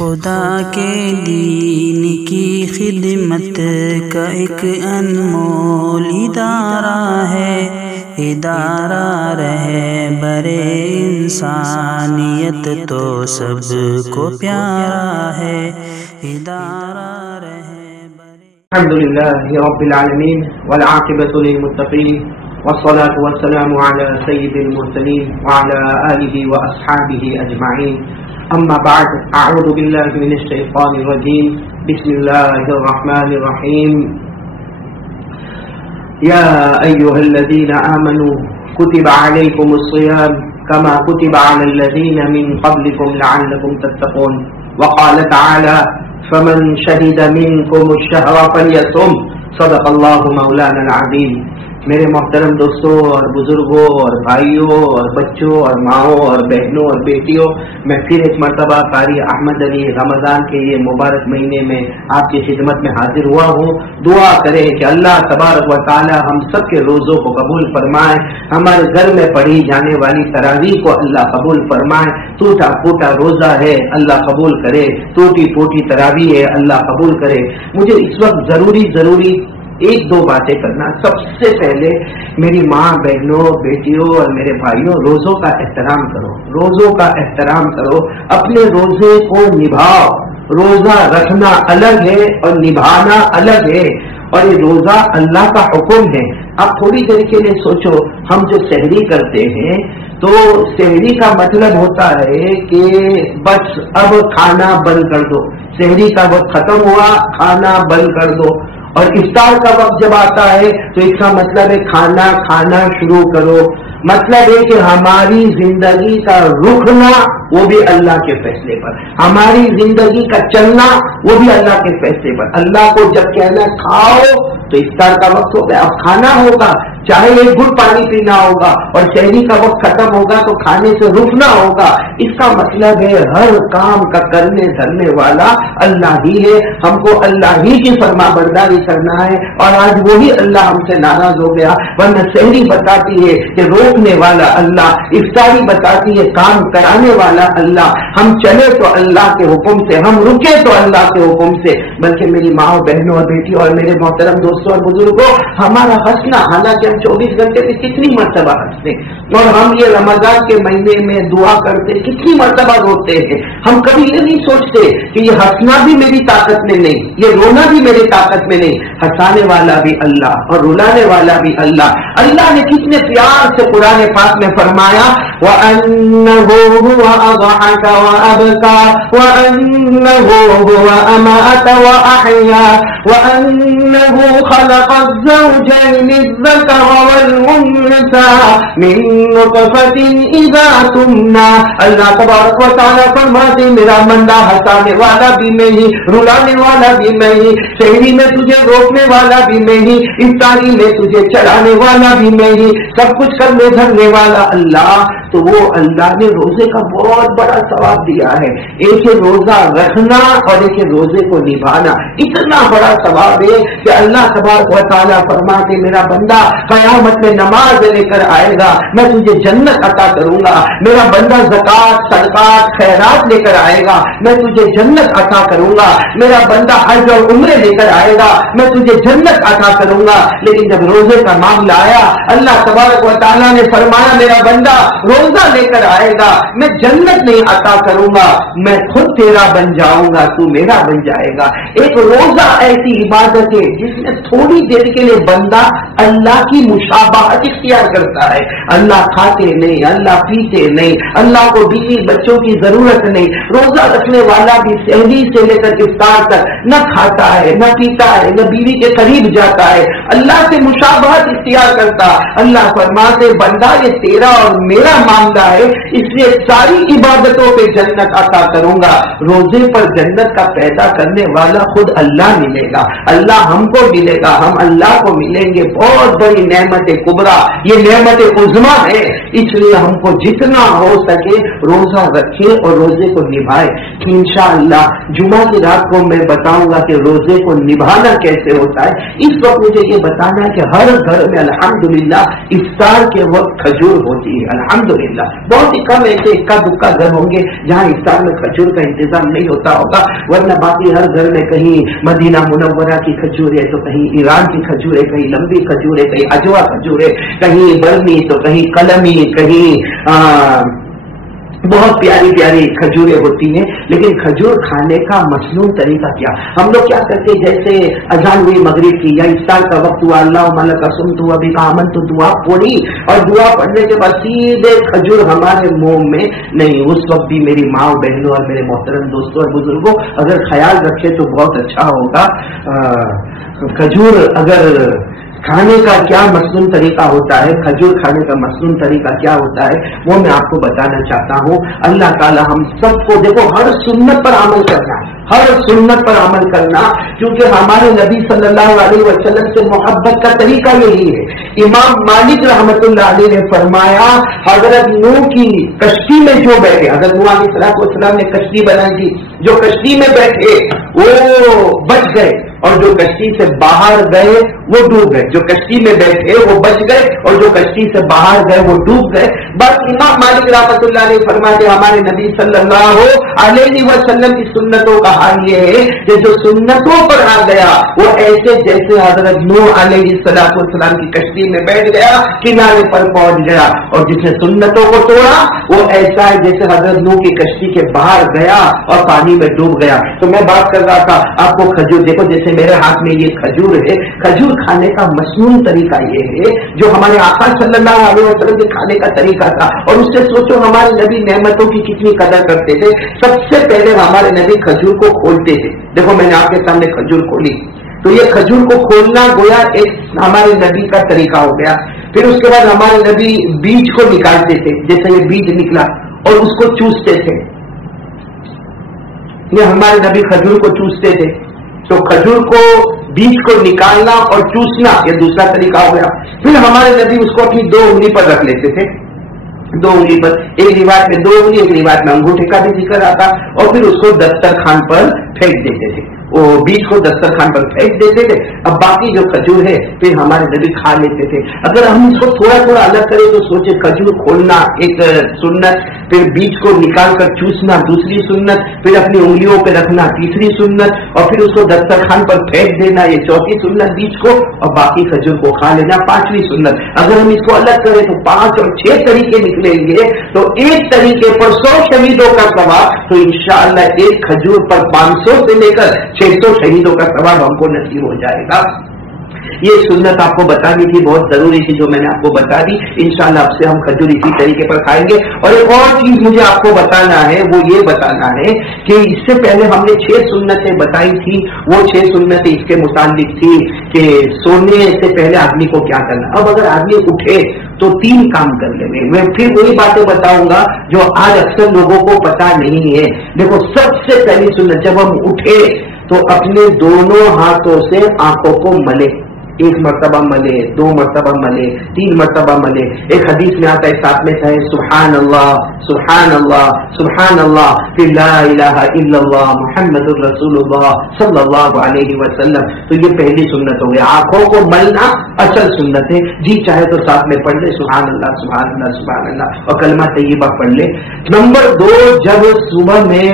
خدا کے دین کی خدمت کا ایک انمول ادارہ ہے، ادارہ رہبر انسانیت تو سب کو پیارا ہے، ادارہ رہبر۔ الحمدللہ رب العالمین والعاقبۃ للمتقین والصلاة والسلام على سید المرسلین وعلى آلہ واصحابہ اجمعین، اما بعد، اعوذ باللہ من الشیطان الرجیم، بسم اللہ الرحمن الرحیم۔ یا ایہا الذین آمنوا کتب علیکم الصیام کما کتب علی الذین من قبلکم لعلکم تتقون، وقال تعالی فمن شہد منکم الشہر فلیصم، صدق اللہ مولانا العظیم۔ میرے محترم دوستوں اور بزرگوں اور بھائیوں اور بچوں اور ماؤں اور بہنوں اور بیٹیوں، میں پھر ایک مرتبہ قاری احمد علی رمضان کے یہ مبارک مہینے میں آپ کی خدمت میں حاضر ہوا ہوں۔ دعا کریں کہ اللہ تبارک و تعالی ہم سب کے روزوں کو قبول فرمائے، ہمارے گھر میں پڑھی جانے والی تراویح کو اللہ قبول فرمائے۔ ٹوٹا پھوٹا روزہ ہے اللہ قبول کرے، ٹوٹی پھوٹی تراویح ہے اللہ قبول کرے۔ مجھے اس وقت ضروری ایک دو باتیں کرنا۔ سب سے پہلے میری ماں، بہنوں، بیٹیوں اور میرے بھائیوں، روزوں کا احترام کرو، روزوں کا احترام کرو، اپنے روزے کو نبھاؤ۔ روزہ رکھنا الگ ہے اور نبھانا الگ ہے، اور یہ روزہ اللہ کا حکم ہے۔ آپ تھوڑی دیر کے لیے سوچو، ہم جو سحری کرتے ہیں تو سحری کا مطلب ہوتا ہے کہ بس اب کھانا بند کر دو، سحری کا وقت ختم ہوا، کھانا بند کر دو۔ اور افطار کا وقت جب آتا ہے تو اس کا مطلب ہے کھانا کھانا شروع کرو۔ مطلب ہے کہ ہماری زندگی کا رکنا وہ بھی اللہ کے فیصلے پر، ہماری زندگی کا چلنا وہ بھی اللہ کے فیصلے پر۔ اللہ کو جب کہنا کھاؤ تو افطار کا وقت ہو گیا، اب کھانا ہوگا، چاہے ایک گھٹ پانی پینا ہوگا، اور شہری کا وقت ختم ہوگا تو کھانے سے رکنا ہوگا۔ اس کا مطلب ہے ہر کام کا کرنے دھرنے والا اللہ ہی ہے، ہم کو اللہ ہی کی فرما برداری کرنا ہے، اور آج وہی اللہ ہم سے ناراض ہو گیا۔ ورنہ شہری بتاتی ہے کہ روکنے والا اللہ، افطاری بتاتی ہے کام کرانے والا اللہ۔ ہم چلے تو اللہ کے حکم سے، ہم رکے تو اللہ کے حکم سے۔ بلکہ میری ماں، بہنوں اور بیٹیوں اور میرے محترم دوستوں اور بزرگوں، ہمارا ہنسنا، حالانکہ ہم 24 گھنٹے میں کتنی مرتبہ ہنستے، اور ہم یہ رمضان کے مہینے میں دعا کرتے کتنی مرتبہ روتے ہیں۔ ہم کبھی یہ نہیں سوچتے کہ یہ ہنسنا بھی میری طاقت میں نہیں، یہ رونا بھی میری طاقت میں نہیں۔ ہنسانے والا بھی اللہ اور رلانے والا بھی اللہ۔ اللہ نے کتنے پیار سے قرآن پاک میں فرمایا وَأَنَّهُ هُوَ أَضْحَكَ وَأَبْكَى وَأَنَّهُ هُوَ أَمَاتَ وَأَحْيَا وَأَنَّهُ خَلَقَ الزَّوْجَيْنِ الذَّكَرَ وَالْأُنثَى مِن نُطْفَةٍ إِذَا تُمْنَىٰ۔ اللہ تبارک و تعالیٰ فرماتے میرا بندہ ہنسانے والا بھی میں ہی، رلانے والا بھی میں ہی، شہری میں تجھے روکنے والا بھی میں ہی، افطاری میں تجھے چڑھانے والا بھی میں ہی، سب کچھ کرنے دھرنے والا اللہ۔ تو وہ اللہ نے روزے کا بہت بڑا ثواب دیا ہے، ایک روزہ رکھنا اور ایک روزے کو نبھانا، اتنا بڑا ثواب ہے کہ اللہ تبارک و تعالیٰ فرماتے میرا بندہ قیامت میں نماز لے کر آئے گا، میں تجھے جنت عطا کروں گا۔ میرا بندہ زکات، صدقات، خیرات لے کر آئے گا، میں تجھے جنت عطا کروں گا۔ میرا بندہ حج اور عمرے لے کر آئے گا، میں تجھے جنت عطا کروں گا۔ لیکن جب روزے کا معاملہ آیا، اللہ تبارک و تعالیٰ نے فرمایا میرا بندہ روزہ لے کر آئے گا، میں جنت نہیں عطا کروں گا، میں خود تیرا بن جاؤں گا، تو میرا بن جائے گا۔ ایک روزہ ایسی عبادت ہے جس میں تھوڑی دیر کے لیے بندہ اللہ کی مشابہت اختیار کرتا ہے۔ اللہ کھاتے نہیں، اللہ پیتے نہیں، اللہ کو بیوی بچوں کی ضرورت نہیں۔ روزہ رکھنے والا بھی سحری سے لے کر افطار تک نہ کھاتا ہے، نہ پیتا ہے، نہ بیوی کے قریب جاتا ہے، اللہ سے مشابہت اختیار کرتا۔ اللہ فرماتے بندہ یہ تیرا اور میرا معاملہ ہے، اس لیے ساری عبادتوں پہ جنت عطا کروں گا۔ روزے پر جنت کا پیدا کرنے والا خود اللہ ملے گا، اللہ ہم کو ملے گا، ہم اللہ کو ملیں گے۔ بہت بڑی नेमत कुबरा, ये नेमत उज़्मा है। इसलिए हमको जितना हो सके रोजा रखे और रोजे को निभाए। इंशाअल्लाह जुमा की रात को मैं बताऊंगा कि रोजे को निभाना कैसे होता है। इस वक्त मुझे ये बताना है कि हर घर में अल्हम्दुलिल्लाह इफ्तार के वक्त खजूर होती है। अल्हम्दुलिल्लाह बहुत ही कम ऐसे इक्का दुक्का घर होंगे जहाँ इफ्तार में खजूर का इंतजाम नहीं होता होगा, वरना बाकी हर घर में कहीं मदीना मुनव्वरा की खजूर है, तो कहीं ईरान की खजूर है, कहीं लंबी खजूर है, कहीं अजवा खजूर है, कहीं बर्मी, तो कहीं कलमी, कहीं बहुत प्यारी प्यारी खजूरें होती हैं। लेकिन खजूर खाने का मसनून तरीका क्या? हम लोग क्या करते हैं, जैसे अजान हुई मगरिब की या इफ्तार का वक्त हुआ, अल्लाह मलक असुम तू अभी का अमन तो दुआ पढ़ी, और दुआ पढ़ने के बाद सीधे खजूर हमारे मुंह में नहीं। उस वक्त भी मेरी माँ बहनों और मेरे मोहतरम दोस्तों और बुजुर्गों अगर ख्याल रखे तो बहुत अच्छा होगा। खजूर अगर खाने का क्या मसनून तरीका होता है, खजूर खाने का मसनून तरीका क्या होता है, वो मैं आपको बताना चाहता हूँ। अल्लाह ताला हम सबको, देखो, हर सुन्नत पर अमल करना, हर सुन्नत पर अमल करना, क्योंकि हमारे नबी सल्लल्लाहु अलैहि वसल्लम से मोहब्बत का तरीका यही है। इमाम मालिक रहमतुल्लाह अलैह ने फरमाया, हजरत नूह की कश्ती में जो बैठे, हजरत नूह अलैहिस्सलाम ने कश्ती बनाई थी, जो कश्ती में बैठे वो बच गए, और जो कश्ती से बाहर गए वो डूब गए। जो कश्ती में बैठे वो बच गए, और जो कश्ती से बाहर गए वो डूब गए। बस इमाम मालिक रहमतुल्लाह अलैह फरमाते, हमारे नबी सल्लल्लाहु अलैहि वसल्लम की सुन्नतों का हाल ये है कि जो सुन्नतों पर आ गया वो ऐसे जैसे हजरत नूह अलैहिस्सलाम की कश्ती में बैठ गया, किनारे पर पहुंच गया, और जिसने सुन्नतों को तोड़ा वो ऐसा है जैसे हजरत नूह की कश्ती के बाहर गया और पानी में डूब गया। तो मैं बात कर रहा था आपको खजूर, देखो जैसे मेरे हाथ में ये खजूर है, खजूर खाने का मसनून तरीका ये है जो हमारे आका सल्लल्लाहु अलैहि वसल्लम के खाने का तरीका था। और उससे सोचो हमारे नबी नेमतों की कितनी कदर करते थे। सबसे पहले हमारे नबी खजूर को खोलते थे। देखो मैंने आपके सामने खजूर खोली, तो ये खजूर को खोलना गोया एक हमारे नबी का तरीका हो गया। फिर उसके बाद हमारे नबी बीज को निकालते थे, जैसे ये बीज निकला और उसको चूसते थे। ये हमारे नबी खजूर को चूसते थे, तो खजूर को बीज को निकालना और चूसना ये दूसरा तरीका हो गया। फिर हमारे नबी उसको अपनी 2 उंगली पर रख लेते थे, 2 उंगली पर, एक रिवायत में 2 उंगली, एक रिवायत में अंगूठे का भी जिक्र आता, और फिर उसको दस्तरखान पर फेंक देते थे। वो बीज को दस्तरखान पर फेंक देते थे। अब बाकी जो खजूर है फिर हमारे नबी खा लेते थे। अगर हम इसको थोड़ा थोड़ा अलग करें तो सोचे, खजूर खोलना एक सुन्नत, फिर बीज को निकाल कर चूसना दूसरी सुन्नत, फिर अपनी उंगलियों पे रखना तीसरी सुन्नत, और फिर उसको दस्तरखान पर फेंक देना ये चौथी सुन्नत बीज को, और बाकी खजूर को खा लेना पांचवी सुन्नत। अगर हम इसको अलग करें तो 5 और 6 तरीके निकलेंगे। तो एक तरीके पर 100 शहीदों का सवाब, तो इंशाअल्लाह एक खजूर पर 500 से लेकर 600 शहीदों का सवाब हमको नसीब हो जाएगा। ये सुन्नत आपको बतानी थी, बहुत जरूरी थी जो मैंने आपको बता दी। इंशाअल्लाह अब से हम खजूर इसी तरीके पर खाएंगे। और एक और चीज मुझे आपको बताना है, वो ये बताना है कि इससे पहले हमने 6 सुन्नतें बताई थी। वो 6 सुन्नतें इसके मुताल्लिक थी कि सोने से पहले आदमी को क्या करना। अब अगर आदमी उठे तो 3 काम कर लेंगे। मैं फिर वही बातें बताऊंगा जो आज अक्सर लोगों को पता नहीं है। देखो सबसे पहली सुन्नत, जब हम उठे तो अपने दोनों हाथों से आंखों को मले, 1 मरतबा मले, 2 मरतबा मले, 3 मरतबा मले। एक हदीस में आता है साथ में कहे सुभान अल्लाह सुभान अल्लाह सुभान अल्लाह, फिर ला इलाहा इल्लल्लाह मुहम्मदुर रसूलुल्लाह सल्लल्लाहु अलैहि वसल्लम। तो ये पहली सुन्नत हो गई, आंखों को मलना असल सुन्नत है। जी चाहे तो साथ में पढ़ ले सुभान अल्लाह सुभान अल्लाह सुभान अल्लाह, और कलमा तैयबा पढ़ ले। नंबर 2, जब सुबह में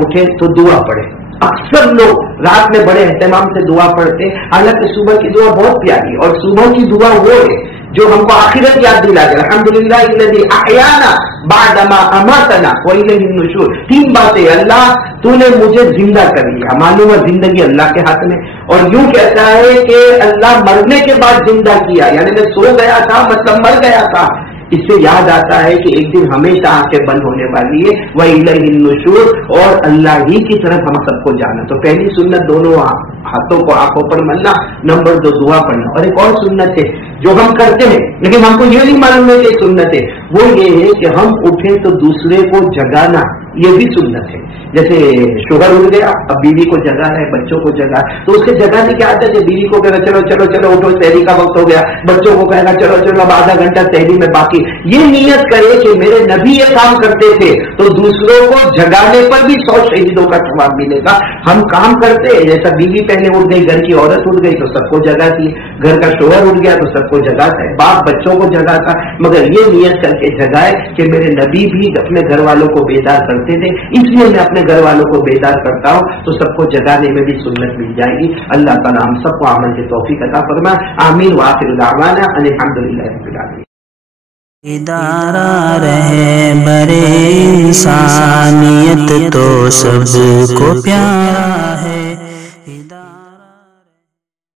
उठे तो दुआ पढ़े। अक्सर लोग रात में बड़े एहतमाम से दुआ पढ़ते, हालांकि सुबह की दुआ बहुत प्यारी, और सुबह की दुआ वो है जो हमको आखिरत याद दिला दे। अल्हम्दुलिल्लाह इल्लज़ी अहयाना बादमा अमातना व इलैहि नुशूर। 3 बातें, अल्लाह तूने मुझे जिंदा कर लिया, मालूम है जिंदगी अल्लाह के हाथ में, और यूं कहता है कि अल्लाह मरने के बाद जिंदा किया, यानी मैं सो गया था मतलब मर गया था। इससे याद आता है कि एक दिन हमेशा आंखें बंद होने वाली है, वह इलैहि नुशूर, और अल्लाह ही की तरफ हम सबको जाना। तो पहली सुन्नत दोनों हाथों को आंखों पर मलना, नंबर 2 दुआ पढ़ना। और एक और सुन्नत है जो हम करते हैं लेकिन हमको ये नहीं मालूम है कि सुन्नत है, वो ये है कि हम उठे तो दूसरे को जगाना یہ بھی سنت ہے. جیسے شوہر اٹھ گیا، اب بیوی کو جگا ہے، بچوں کو جگا، تو اس کے جگانے کی عادت ہے. بیوی کو کہنا چلو چلو چلو اٹھو، سحری کا وقت ہو گیا. بچوں کو کہنا چلو چلو اب آدھا گھنٹہ سحری میں باقی. یہ نیت کرے کہ میرے نبی یہ کام کرتے تھے تو دوسروں کو جگانے پر بھی 100 شہیدوں کا ثواب ملے گا. ہم کام کرتے ہیں جیسا بیوی پہلے اٹھ گئی، گھر کی عورت اٹھ گئی تو سب کو جگاتی ہے، گھر کا شوہر اٹھ گیا تو سب کو جگاتا ہے، باپ بچوں کو جگاتا. مگر یہ نیت کر کے جگائے کہ میرے نبی بھی اپنے گھر والوں کو بیدار کرتے تھے، اس لیے میں اپنے گھر والوں کو بیدار کرتا ہوں، تو سب کو جگانے میں بھی سنت مل جائے گی. اللہ تعالیٰ ہم سب کو عمل کی توفیق عطا فرمائے. آمین. وآخر دعوانا ان الحمدللہ رب العالمین. ادارہ رہبر انسانیت تو سب کو پیارا